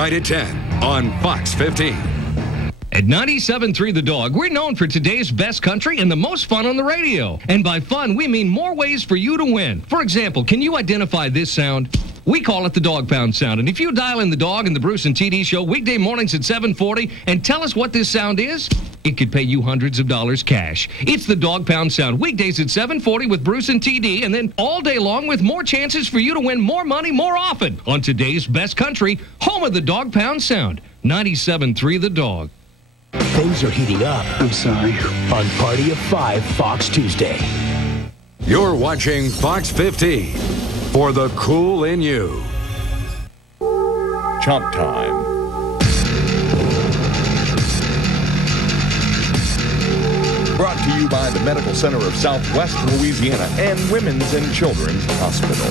night at 10 on Fox 15. At 97.3 The Dog, we're known for today's best country and the most fun on the radio. And by fun, we mean more ways for you to win. For example, can you identify this sound? We call it the Dog Pound sound. And if you dial in the Dog and the Bruce and TD show weekday mornings at 7:40 and tell us what this sound is, it could pay you hundreds of dollars cash. It's the Dog Pound sound, weekdays at 7:40 with Bruce and TD, and then all day long with more chances for you to win more money more often on today's best country, home of the Dog Pound sound. 97.3 The Dog. Things are heating up. I'm sorry. On Party of 5 Fox Tuesday. You're watching Fox 15 for the cool in you. Chomp time. Brought to you by the Medical Center of Southwest Louisiana and Women's and Children's Hospital.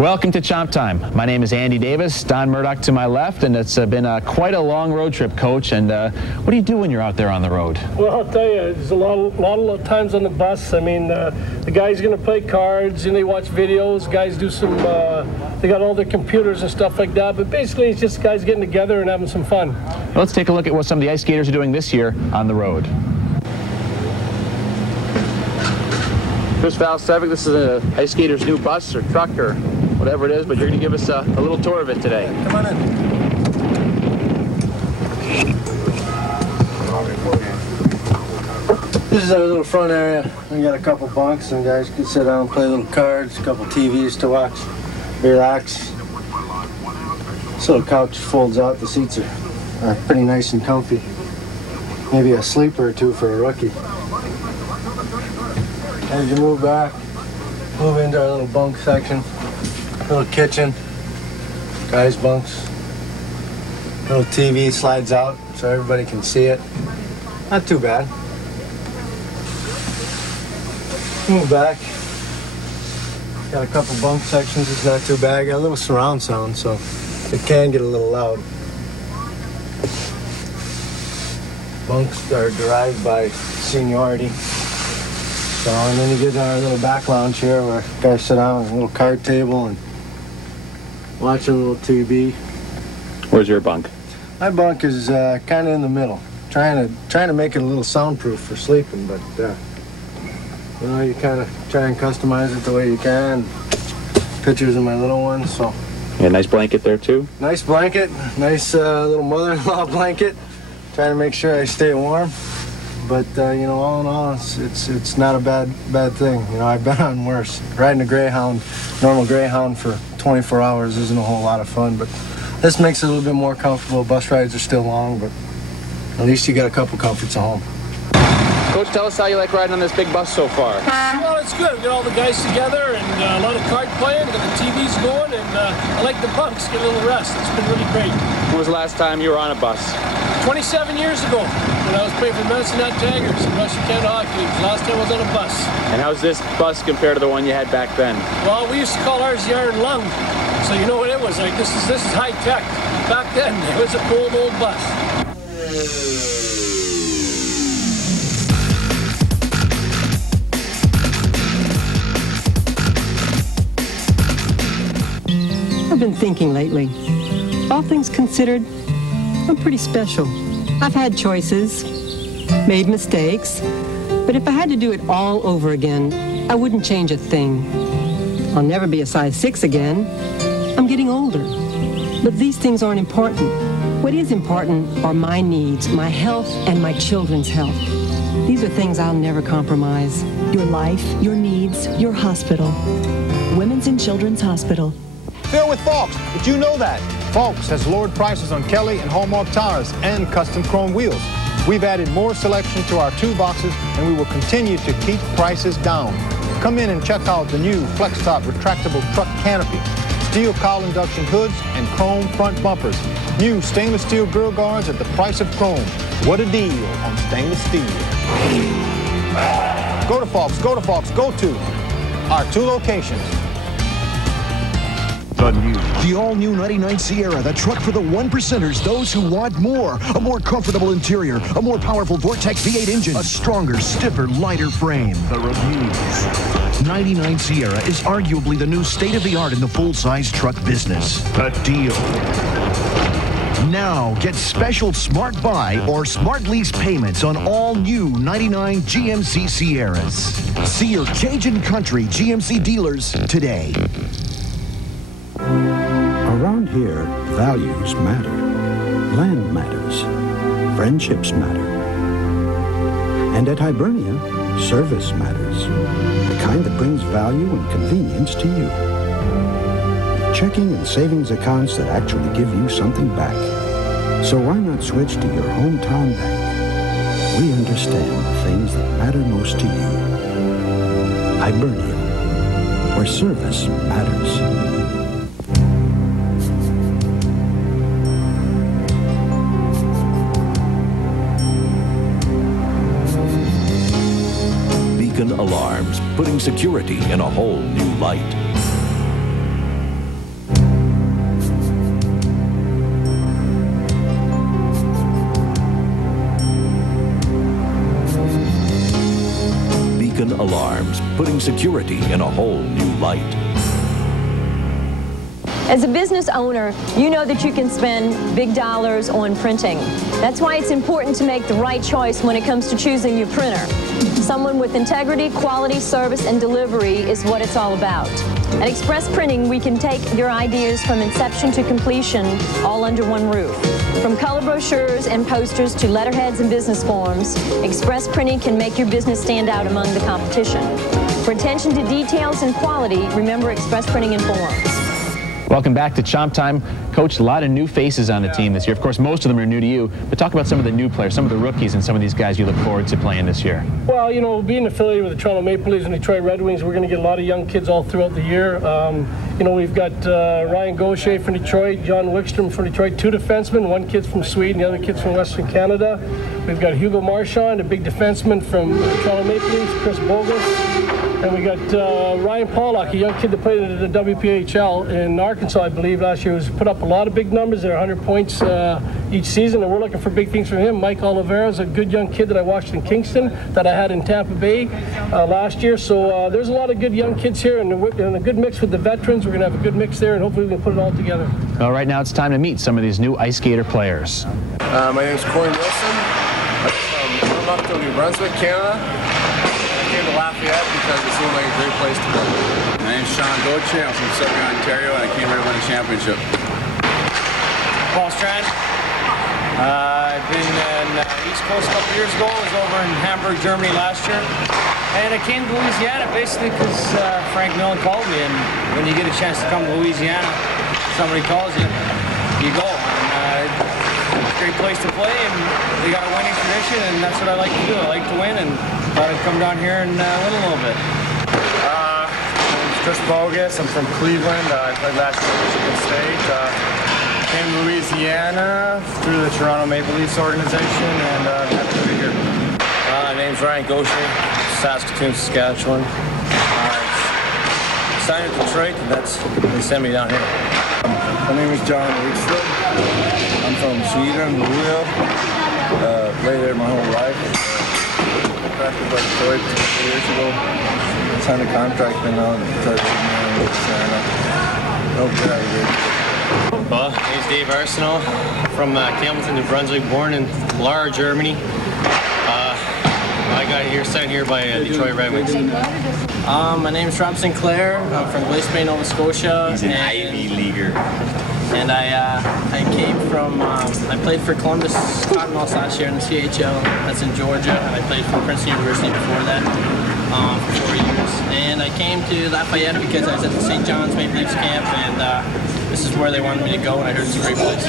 Welcome to Chomp Time. My name is Andy Davis, Don Murdoch to my left, and it's been quite a long road trip, Coach. And what do you do when you're out there on the road? Well, I'll tell you, there's a lot of times on the bus. I mean, the guys are going to play cards, and they watch videos. Guys do some, they got all their computers and stuff like that. But basically, it's just guys getting together and having some fun. Well, let's take a look at what some of the Ice Gators are doing this year on the road. Chris Valsevic, this is an Ice Gators new bus or truck or whatever it is, but you're going to give us a little tour of it today. Come on in. This is our little front area. We got a couple bunks, and guys can sit down and play little cards, a couple TVs to watch, relax. This little couch folds out. The seats are pretty nice and comfy. Maybe a sleeper or two for a rookie. As you move back, move into our little bunk section, little kitchen, guys' bunks, little TV slides out so everybody can see it. Not too bad. Move back. Got a couple bunk sections, it's not too bad. Got a little surround sound, so it can get a little loud. Bunks are derived by seniority. So, and then you get our little back lounge here where guys sit down on a little card table and watch a little TV. Where's your bunk? My bunk is kind of in the middle. Trying to make it a little soundproof for sleeping, but you know, you kind of try and customize it the way you can. Pictures of my little ones, so. Yeah, nice blanket there too. Nice blanket, nice little mother-in-law blanket. Trying to make sure I stay warm. But you know, all in all, it's not a bad thing. You know, I've been on worse. Riding a Greyhound, normal Greyhound for 24 hours isn't a whole lot of fun, but this makes it a little bit more comfortable. Bus rides are still long, but at least you got a couple comforts at home. Coach, tell us how you like riding on this big bus so far. Well, it's good. We got all the guys together and a lot of card playing. Got the TVs going, and I like the bunks. Get a little rest. It's been really great. When was the last time you were on a bus? 27 years ago, when I was playing for Medicine Hat Tigers in Western Canada Hockey League. Last time I was on a bus. And how's this bus compared to the one you had back then? Well, we used to call ours the Iron Lung. So you know what it was like. This is high tech. Back then, it was a cold old bus. I've been thinking lately. All things considered, I'm pretty special. I've had choices, made mistakes, but if I had to do it all over again, I wouldn't change a thing. I'll never be a size 6 again. I'm getting older. But these things aren't important. What is important are my needs, my health, and my children's health. These are things I'll never compromise. Your life, your needs, your hospital. Women's and Children's Hospital. Fill with Falks. Did you know that? Falks has lowered prices on Kelly and Hallmark tires and custom chrome wheels. We've added more selection to our toolboxes, and we will continue to keep prices down. Come in and check out the new Flex Top retractable truck canopy, steel cowl induction hoods, and chrome front bumpers. New stainless steel grill guards at the price of chrome. What a deal on stainless steel. Go to Falks, go to Falks, go to our 2 locations. The new. The all-new 99 Sierra, the truck for the 1%ers, those who want more. A more comfortable interior, a more powerful Vortex V8 engine, a stronger, stiffer, lighter frame. The reviews. 99 Sierra is arguably the new state-of-the-art in the full-size truck business. The deal. Now, get special Smart Buy or Smart Lease payments on all new 99 GMC Sierras. See your Cajun Country GMC dealers today. Around here, values matter. Land matters. Friendships matter. And at Hibernia, service matters. The kind that brings value and convenience to you. Checking and savings accounts that actually give you something back. So why not switch to your hometown bank? We understand the things that matter most to you. Hibernia, where service matters. Beacon Alarms, putting security in a whole new light. Beacon Alarms, putting security in a whole new light. As a business owner, you know that you can spend big dollars on printing. That's why it's important to make the right choice when it comes to choosing your printer. Someone with integrity, quality, service, and delivery is what it's all about. At Express Printing, we can take your ideas from inception to completion all under one roof. From color brochures and posters to letterheads and business forms, Express Printing can make your business stand out among the competition. For attention to details and quality, remember Express Printing and Forms. Welcome back to Chomp Time. Coach, a lot of new faces on the team this year. Of course, most of them are new to you, but talk about some of the new players, some of the rookies, and some of these guys you look forward to playing this year. Well, you know, being affiliated with the Toronto Maple Leafs and Detroit Red Wings, we're going to get a lot of young kids all throughout the year. You know, we've got Ryan Gaucher from Detroit, John Wickstrom from Detroit, two defensemen, one kid's from Sweden, the other kid's from Western Canada. We've got Hugo Marchand, a big defenseman from Toronto Maple Leafs, Chris Bogus. And we got Ryan Pollock, a young kid that played in the WPHL in Arkansas, I believe, last year. Who's put up a lot of big numbers. They're 100 points each season, and we're looking for big things from him. Mike Oliveira is a good young kid that I watched in Kingston that I had in Tampa Bay last year. So there's a lot of good young kids here, and a good mix with the veterans. We're going to have a good mix there, and hopefully we can put it all together. Well, right now it's time to meet some of these new Ice Gator players. My name is Corey Wilson. I'm from Upton, New Brunswick, Canada. To Lafayette because it seemed like a great place to play. My name's Sean Gauthier. I'm from Southern Ontario, and I came here to win a championship. Paul Strand. I've been in East Coast a couple years ago. I was over in Hamburg, Germany last year. And I came to Louisiana basically because Frank Millen called me. And when you get a chance to come to Louisiana, somebody calls you, you go. And it's a great place to play, and they got a winning tradition, and that's what I like to do. I like to win, and thought I'd come down here and win a little bit. My name's Chris Bogus. I'm from Cleveland. I played last year at Michigan State. Came to Louisiana through the Toronto Maple Leafs organization, and happy to be here. My name's Ryan Gaucher, Saskatoon, Saskatchewan. Signed at Detroit, and they sent me down here. My name is John Wickstrom. I'm from Sweden, Luleå. Played there my whole life. Drafted by Detroit 2 years ago. Signed a contract and now Detroit in Louisiana. Hope you have a great day. Well, my name's Dave Arsenault from Campbellton, New Brunswick, born in Lahr, Germany. I got here signed here by Detroit Red Wings. My name's Rob Sinclair. I'm from Glace Bay, Nova Scotia. He's an Ivy Leaguer. And I came from, I played for Columbus Cottonmouths last year in the CHL. That's in Georgia. And I played for Princeton University before that for 4 years. And I came to Lafayette because I was at the St. John's Maple Leafs camp, and this is where they wanted me to go, and I heard it's a great place.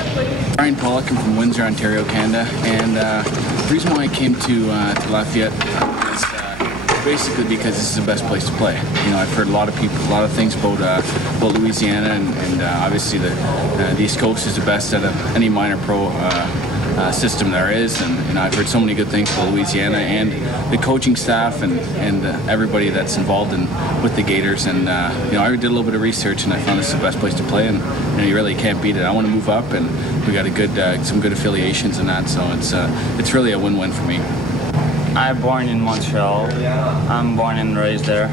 Ryan Pollock, I'm from Windsor, Ontario, Canada. And the reason why I came to Lafayette is basically because this is the best place to play. You know, I've heard a lot of things about Louisiana, and obviously the East Coast is the best out of any minor pro system there is, and I've heard so many good things about Louisiana and the coaching staff and everybody that's involved with the Gators. And I did a little bit of research, and I found this is the best place to play, and you really can't beat it. I want to move up, and we got some good affiliations in that, so it's really a win-win for me. I'm born in Montreal. I'm born and raised there.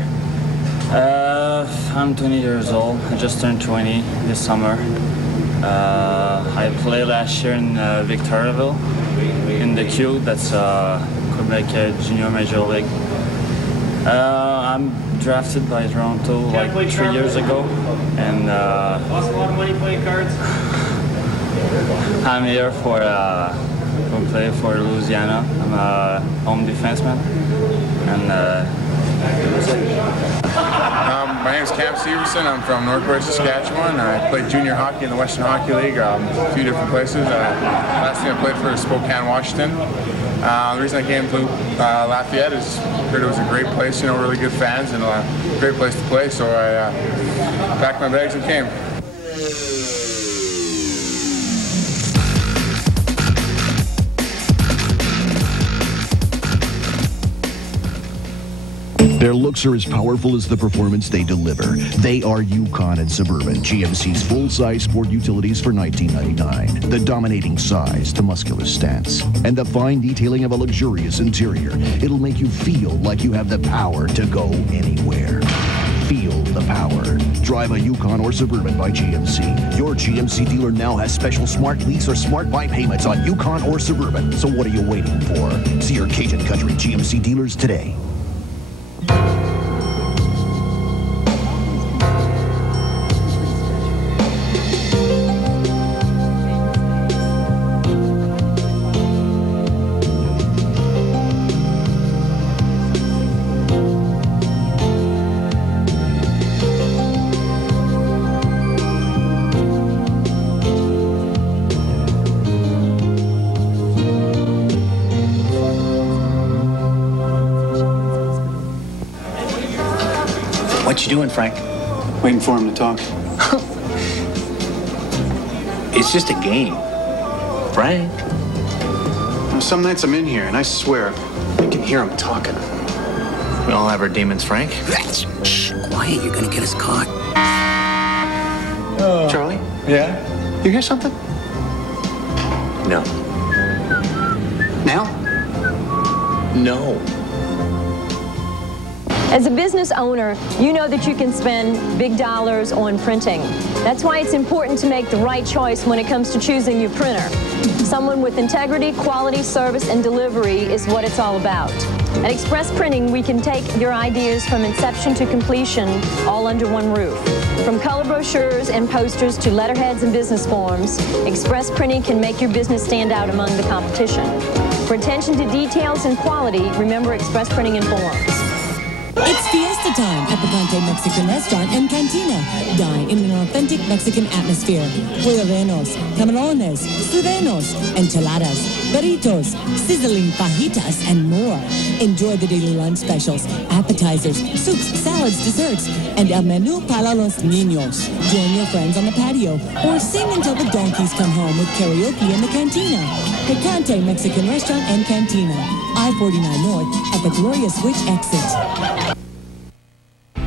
I'm 20 years old. I just turned 20 this summer. I played last year in Victoriaville in the Q. That's Quebec Junior Major League. I'm drafted by Toronto like 3 years ago, and lost a lot of money playing cards. I'm here for play for Louisiana. I'm a home defenseman, and that's it. My name is Cam Severson. I'm from Northwest Saskatchewan. I played junior hockey in the Western Hockey League, a few different places. Last thing I played for Spokane, Washington. The reason I came to Lafayette is I heard it was a great place, really good fans and a great place to play, so I packed my bags and came. Their looks are as powerful as the performance they deliver. They are Yukon and Suburban, GMC's full-size sport utilities for $19.99. The dominating size, the muscular stance, and the fine detailing of a luxurious interior. It'll make you feel like you have the power to go anywhere. Feel the power. Drive a Yukon or Suburban by GMC. Your GMC dealer now has special smart lease or smart buy payments on Yukon or Suburban. So what are you waiting for? See your Cajun Country GMC dealers today. What you doing, Frank? Waiting for him to talk. It's just a game. Frank. Some nights I'm in here, and I swear, I can hear him talking. We all have our demons, Frank. Shh, quiet, you're gonna get us caught. Charlie? Yeah? You hear something? No. Now? No. As a business owner, you know that you can spend big dollars on printing. That's why it's important to make the right choice when it comes to choosing your printer. Someone with integrity, quality, service, and delivery is what it's all about. At Express Printing, we can take your ideas from inception to completion all under one roof. From color brochures and posters to letterheads and business forms, Express Printing can make your business stand out among the competition. For attention to details and quality, remember Express Printing informs. It's fiesta time at the Cante Mexican Restaurant and Cantina. Dine in an authentic Mexican atmosphere. Pollerenos, camarones, surenos, enchiladas, burritos, sizzling fajitas, and more. Enjoy the daily lunch specials, appetizers, soups, salads, desserts, and el menú para los niños. Join your friends on the patio or sing until the donkeys come home with karaoke in the Cantina. The Cante Mexican Restaurant and Cantina. I-49 North at the Gloria Switch exit.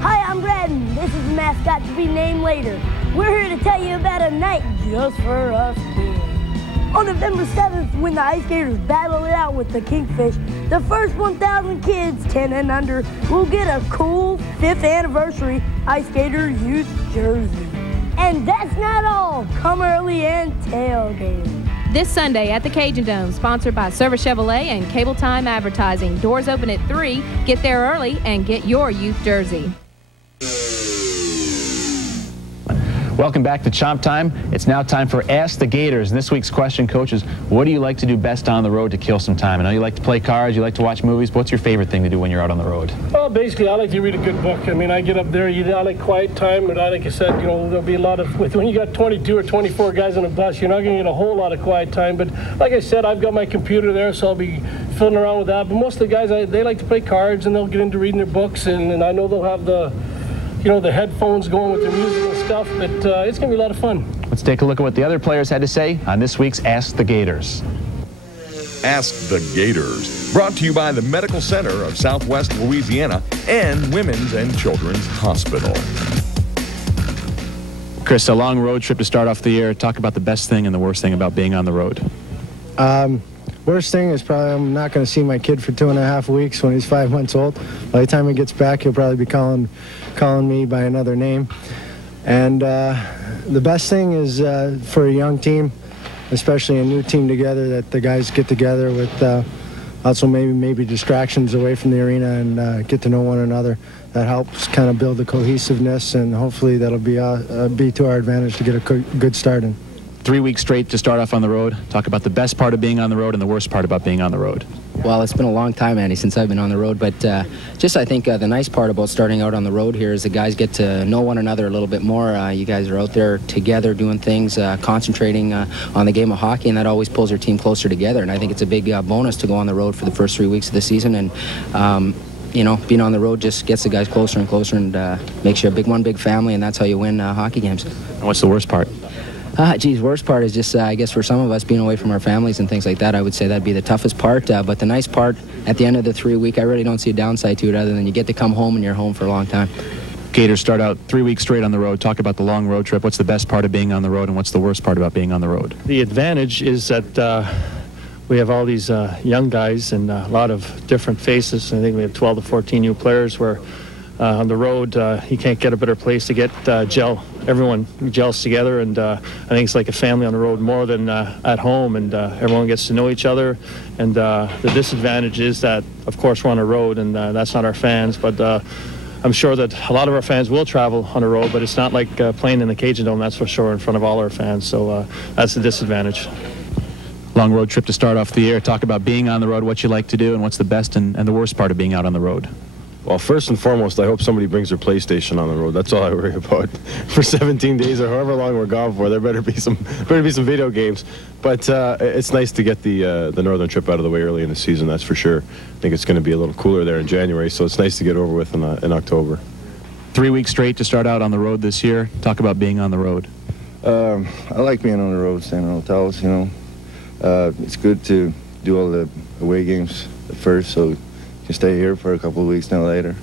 Hi, I'm Braden. This is the mascot to be named later. We're here to tell you about a night just for us kids. On November 7th, when the Ice Gators battle it out with the Kingfish, the first 1,000 kids, 10 and under, will get a cool 5th anniversary Ice Gator youth jersey. And that's not all. Come early and tailgate. This Sunday at the Cajun Dome, sponsored by Service Chevrolet and Cable Time Advertising. Doors open at 3. Get there early and get your youth jersey. Welcome back to Chomp Time. It's now time for Ask the Gators. And this week's question, coaches, what do you like to do best on the road to kill some time? I know you like to play cards, you like to watch movies. What's your favorite thing to do when you're out on the road? Well, basically, I like to read a good book. I mean, I get up there, I like quiet time, and like I said, there'll be a lot of, when you got 22 or 24 guys on a bus, you're not going to get a whole lot of quiet time. But like I said, I've got my computer there, so I'll be fiddling around with that. But most of the guys, they like to play cards, and they'll get into reading their books, and I know they'll have the headphones going with their music and stuff, but it's going to be a lot of fun. Let's take a look at what the other players had to say on this week's Ask the Gators. Ask the Gators. Brought to you by the Medical Center of Southwest Louisiana and Women's and Children's Hospital. Chris, a long road trip to start off the year. Talk about the best thing and the worst thing about being on the road. Worst thing is probably I'm not going to see my kid for 2.5 weeks when he's 5 months old. By the time he gets back, he'll probably be calling me by another name. And the best thing is for a young team, especially a new team together, that the guys get together with also maybe distractions away from the arena and get to know one another. That helps kind of build the cohesiveness, and hopefully that'll be to our advantage to get a good start in. 3 weeks straight to start off on the road. Talk about the best part of being on the road and the worst part about being on the road. Well, it's been a long time, Andy, since I've been on the road, but I think the nice part about starting out on the road here is the guys get to know one another a little bit more. You guys are out there together doing things, concentrating on the game of hockey, and that always pulls your team closer together, and I think it's a big bonus to go on the road for the first 3 weeks of the season, and being on the road just gets the guys closer and closer and makes you one big family, and that's how you win hockey games. And what's the worst part? Worst part is just, I guess for some of us, being away from our families and things like that, I would say that'd be the toughest part. But the nice part, at the end of the 3 week, I really don't see a downside to it other than you get to come home and you're home for a long time. Gators start out 3 weeks straight on the road. Talk about the long road trip. What's the best part of being on the road, and what's the worst part about being on the road? The advantage is that we have all these young guys and a lot of different faces. I think we have 12 to 14 new players where on the road, you can't get a better place to get gel. Everyone gels together, and I think it's like a family on the road more than at home, and everyone gets to know each other. And the disadvantage is that, of course, we're on the road, and that's not our fans, but I'm sure that a lot of our fans will travel on the road, but it's not like playing in the Cajun Dome, that's for sure, in front of all our fans, so that's the disadvantage. Long road trip to start off the year. Talk about being on the road, what you like to do, and what's the best and the worst part of being out on the road. Well, first and foremost, I hope somebody brings their PlayStation on the road. That's all I worry about. For 17 days or however long we're gone for, there better be some video games. But it's nice to get the northern trip out of the way early in the season. That's for sure. I think it's going to be a little cooler there in January, so it's nice to get over with in October. 3 weeks straight to start out on the road this year. Talk about being on the road. I like being on the road, staying in hotels. It's good to do all the away games at first, so you stay here for a couple of weeks now later.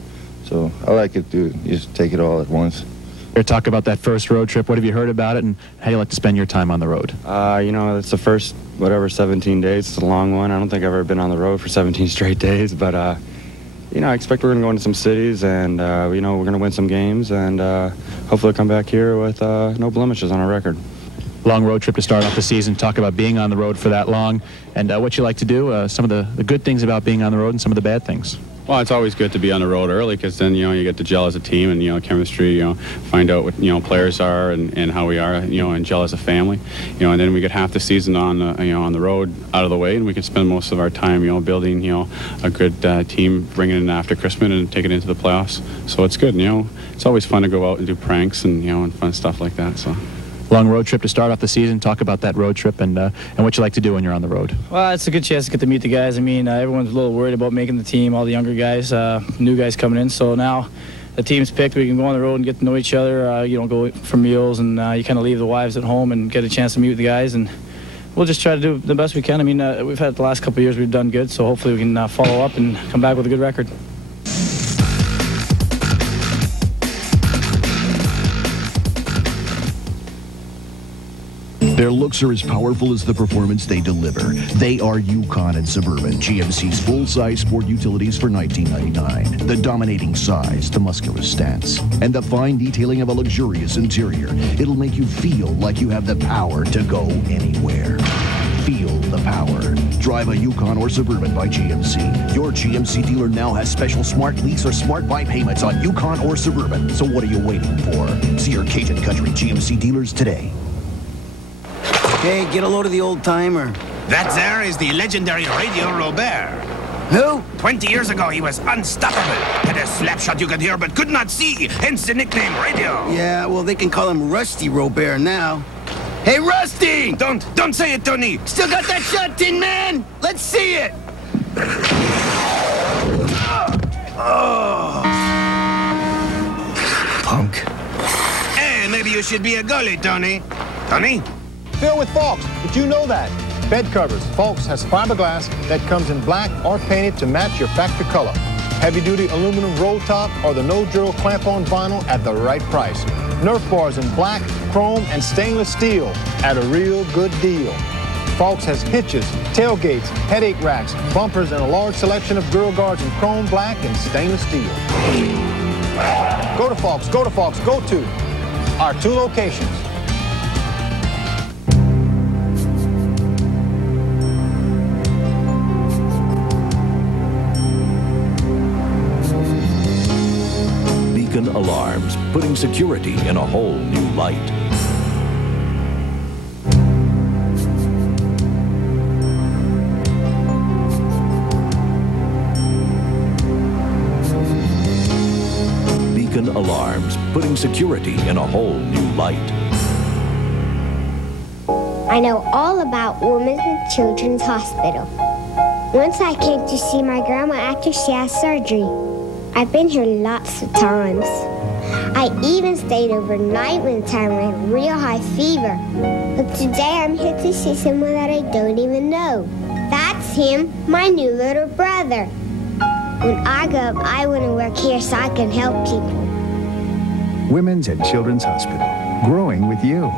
So I like it, dude. You just take it all at once. Talk about that first road trip. What have you heard about it, and how do you like to spend your time on the road? It's the first, 17 days. It's a long one. I don't think I've ever been on the road for 17 straight days, but, I expect we're going to go into some cities, and, we're going to win some games, and hopefully come back here with no blemishes on our record. Long road trip to start off the season. Talk about being on the road for that long, and what you like to do, some of the good things about being on the road and some of the bad things. Well, it's always good to be on the road early, because then, you get to gel as a team and, chemistry, find out what, players are and how we are, and gel as a family, and then we get half the season on the road out of the way, and we can spend most of our time, building, a good team, bringing it in after Christmas and take it into the playoffs. So it's good, it's always fun to go out and do pranks and, and fun stuff like that, so. Long road trip to start off the season. Talk about that road trip and what you like to do when you're on the road. Well, it's a good chance to get to meet the guys. I mean, everyone's a little worried about making the team, all the younger guys, new guys coming in. So now the team's picked. We can go on the road and get to know each other, go for meals, and you kind of leave the wives at home and get a chance to meet with the guys. And we'll just try to do the best we can. I mean, we've had the last couple of years we've done good, so hopefully we can follow up and come back with a good record. Their looks are as powerful as the performance they deliver. They are Yukon and Suburban, GMC's full-size sport utilities for $19.99. The dominating size, the muscular stance, and the fine detailing of a luxurious interior. It'll make you feel like you have the power to go anywhere. Feel the power. Drive a Yukon or Suburban by GMC. Your GMC dealer now has special smart lease or smart buy payments on Yukon or Suburban. So what are you waiting for? See your Cajun Country GMC dealers today. Hey, get a load of the old timer. That there is the legendary Radio Robert. Who? 20 years ago, he was unstoppable. Had a slap shot you could hear but could not see, hence the nickname Radio. Yeah, well, they can call him Rusty Robert now. Hey, Rusty! Don't say it, Tony. Still got that shot, Tin Man? Let's see it. Oh. Punk. Hey, maybe you should be a goalie, Tony. Tony? Filled with folks. Did you know that? bed covers. Falks has fiberglass that comes in black or painted to match your factory color. Heavy-duty aluminum roll top or the no-drill clamp-on vinyl at the right price. Nerf bars in black, chrome, and stainless steel at a real good deal. Falks has hitches, tailgates, headache racks, bumpers, and a large selection of grill guards in chrome, black, and stainless steel. Go to Falks, go to Falks, go to our 2 locations. Beacon Alarms, putting security in a whole new light. Beacon Alarms, putting security in a whole new light. I know all about Women's and Children's Hospital. Once I came to see my grandma after she had surgery. I've been here lots of times. I even stayed overnight one time with a real high fever. But today I'm here to see someone that I don't even know. That's him, my new little brother. When I grow up, I want to work here so I can help people. Women's and Children's Hospital, growing with you.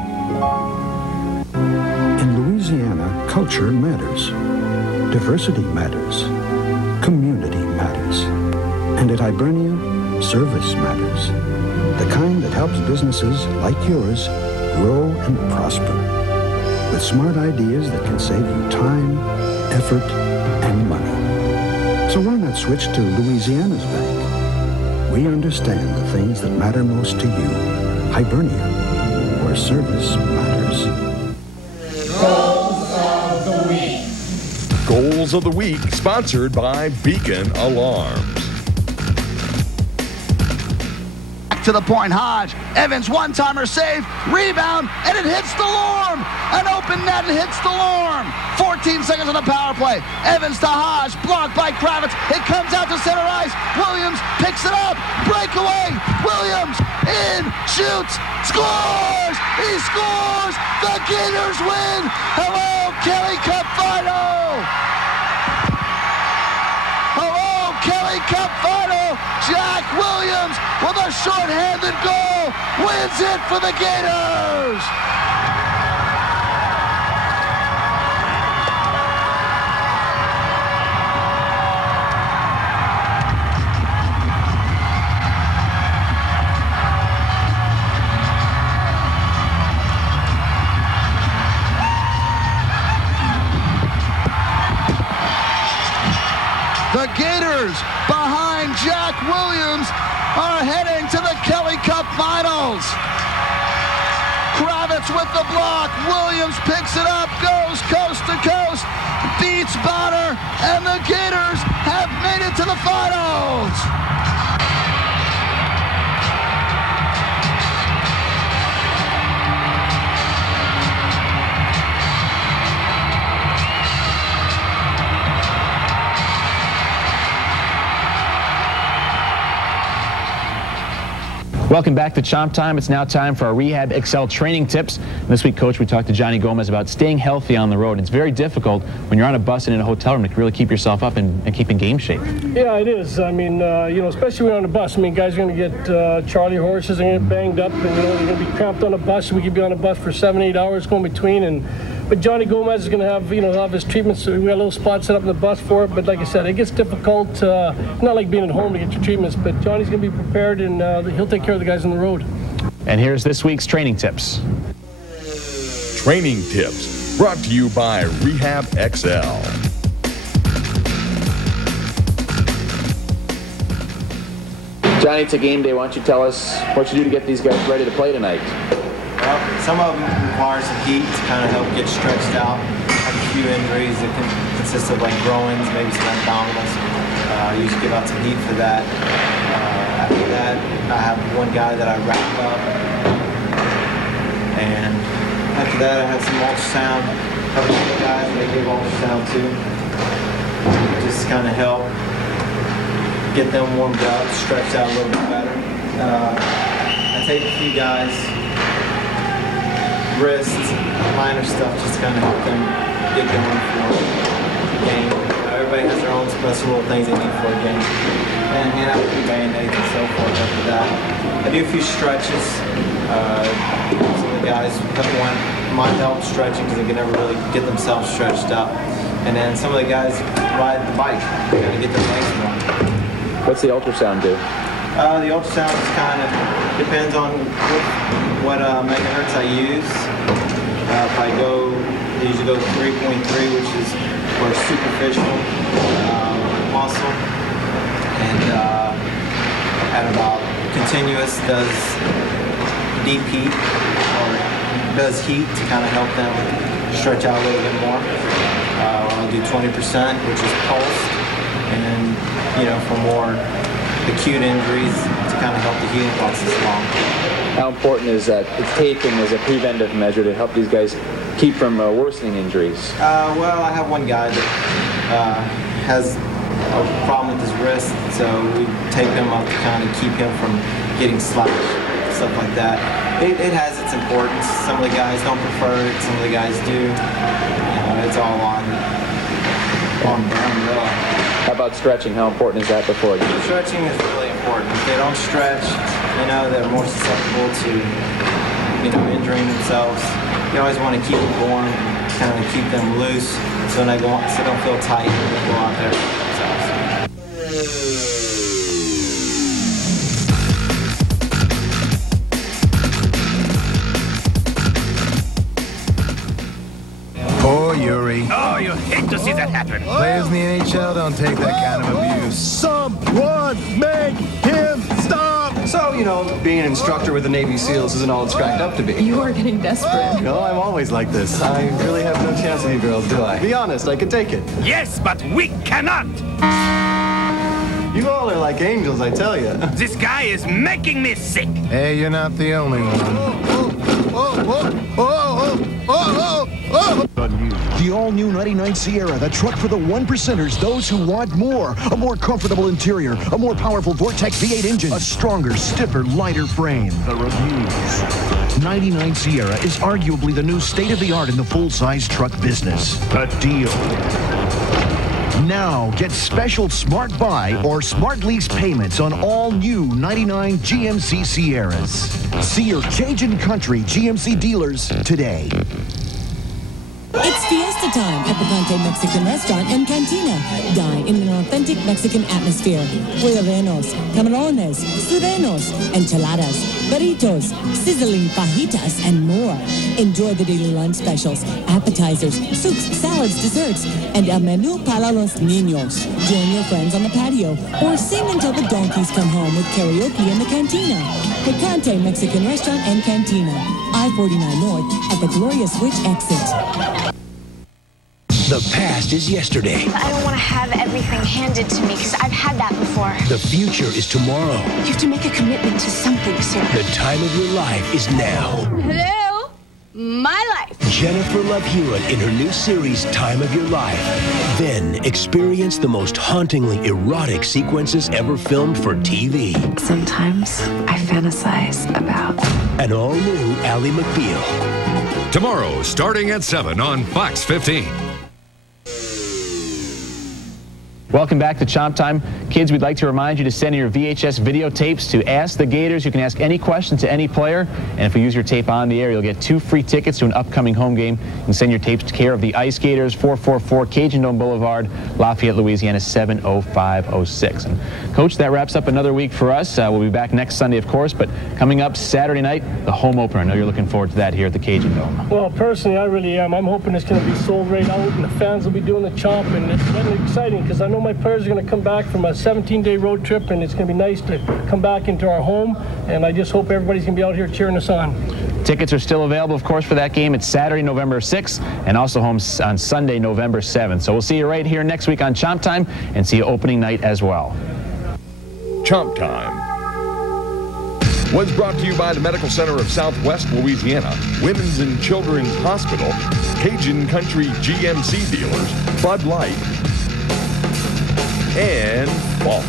In Louisiana, culture matters. Diversity matters. Community matters. And at Hibernia, service matters. The kind that helps businesses like yours grow and prosper. With smart ideas that can save you time, effort, and money. So why not switch to Louisiana's bank? We understand the things that matter most to you. Hibernia, where service matters. Goals of the Week. Goals of the Week, sponsored by Beacon Alarms. To the point, Hodge. Evans, one-timer save, rebound, and it hits the Lorm. An open net and hits the Lorm. 14 seconds on the power play. Evans to Hodge, blocked by Kravitz. It comes out to center ice. Williams picks it up. Breakaway. Williams in, shoots, scores. He scores. The Gators win. Hello, Kelly Cup final. Hello, Kelly Cup final. Jack Williams with a short-handed goal wins it for the Gators. The Gators, behind Jack Williams, are heading to the Kelly Cup Finals. Kravitz with the block. Williams picks it up, goes coast to coast, beats Bonner, and the Gators have made it to the finals. Welcome back to Chomp Time. It's now time for our Rehab Excel training tips. And this week, Coach, we talked to Johnny Gomez about staying healthy on the road. It's very difficult when you're on a bus and in a hotel room to really keep yourself up and keep in game shape. Yeah, it is. I mean, you know, especially when you're on a bus. I mean, guys are going to get Charlie horses and get banged up, and you know, you're going to be cramped on a bus. We could be on a bus for 7-8 hours going between, but Johnny Gomez is going to have, you know, have his treatments. So we got a little spot set up in the bus for it. But like I said, it gets difficult. It's not like being at home to get your treatments. But Johnny's going to be prepared, and he'll take care of the guys on the road. And here's this week's training tips. Training tips brought to you by Rehab XL. Johnny, it's a game day. Why don't you tell us what you do to get these guys ready to play tonight? Well, some of them require some heat to kind of help get stretched out. I have a few injuries that can consist of like groins, maybe some abdominals. Usually give out some heat for that. After that, I have one guy that I wrap up. And after that, I have some ultrasound. A couple of guys, they give ultrasound too. Just kind of help get them warmed up, stretched out a little bit better. I take a few guys, wrists, minor stuff, just to kind of help them get going for the game. Everybody has their own special little things they need for a game. And hand out a few Band-Aids and so forth after that. I do a few stretches. Some of the guys might help stretching because they can never really get themselves stretched out. And then some of the guys ride the bike. They got to get their legs going. What's the ultrasound do? The ultrasound is kind of depends on what megahertz I use. If I usually go 3.3, which is for superficial muscle, and at about continuous does deep heat or does heat to kind of help them stretch out a little bit more. I'll do 20%, which is pulsed, and then for more acute injuries to kind of help the healing process along. How important is that taping as a preventive measure to help these guys keep from worsening injuries? Well, I have one guy that has a problem with his wrist, so we tape him up to kind of keep him from getting slashed, stuff like that. It has its importance. Some of the guys don't prefer it, some of the guys do. It's all on them, really. How about stretching? How important is that before a game? Stretching is really important. If they don't stretch, they're more susceptible to, injuring themselves. You always want to keep them warm and kind of keep them loose so they don't feel tight when they go out there themselves. Poor Yuri. Oh, you hate to see that happen. Players in the NHL don't take that kind of abuse. Someone make him stop! So, being an instructor with the Navy SEALs isn't all it's cracked up to be. You are getting desperate. No, I'm always like this. I really have no chance with you girls, do I? Be honest, I can take it. Yes, but we cannot. You all are like angels, I tell you. This guy is making me sick. Hey, you're not the only The all-new 99 Sierra, the truck for the one percenters, those who want more. A more comfortable interior, a more powerful Vortec V8 engine, a stronger, stiffer, lighter frame. The reviews. 99 Sierra is arguably the new state-of-the-art in the full-size truck business. The deal. Now, get special Smart Buy or Smart Lease payments on all new 99 GMC Sierras. See your Cajun Country GMC dealers today. It's fiesta time at the Picante Mexican Restaurant and Cantina. Dine in an authentic Mexican atmosphere. Huevenos, camarones, surenos, enchiladas, burritos, sizzling fajitas, and more. Enjoy the daily lunch specials, appetizers, soups, salads, desserts, and a menu para los niños. Join your friends on the patio or sing until the donkeys come home with karaoke in the Cantina. Picante Mexican Restaurant and Cantina. I-49 North at the Glorious Witch exit. The past is yesterday. I don't want to have everything handed to me because I've had that before. The future is tomorrow. You have to make a commitment to something, sir. The time of your life is now. Hello? My life. Jennifer Love Hewitt in her new series, Time of Your Life. Then experience the most hauntingly erotic sequences ever filmed for TV. Sometimes I fantasize about an all-new Ally McBeal. Tomorrow, starting at 7 on Fox 15. Welcome back to Chomp Time. Kids, we'd like to remind you to send in your VHS videotapes to Ask the Gators. You can ask any question to any player, and if we use your tape on the air, you'll get 2 free tickets to an upcoming home game. You can send your tapes to care of the Ice Gators, 444 Cajun Dome Boulevard, Lafayette, Louisiana, 70506. And Coach, that wraps up another week for us. We'll be back next Sunday, of course, but coming up Saturday night, the home opener. I know you're looking forward to that here at the Cajun Dome. Well, personally, I really am. I'm hoping it's going to be sold right out, and the fans will be doing the chomp, and it's really exciting because I know my players are going to come back from a 17-day road trip, and it's going to be nice to come back into our home, and I just hope everybody's going to be out here cheering us on. Tickets are still available, of course, for that game. It's Saturday, November 6th, and also home on Sunday, November 7th. So we'll see you right here next week on Chomp Time, and see you opening night as well. Chomp Time was brought to you by the Medical Center of Southwest Louisiana, Women's and Children's Hospital, Cajun Country GMC dealers, Bud Light, and Fox.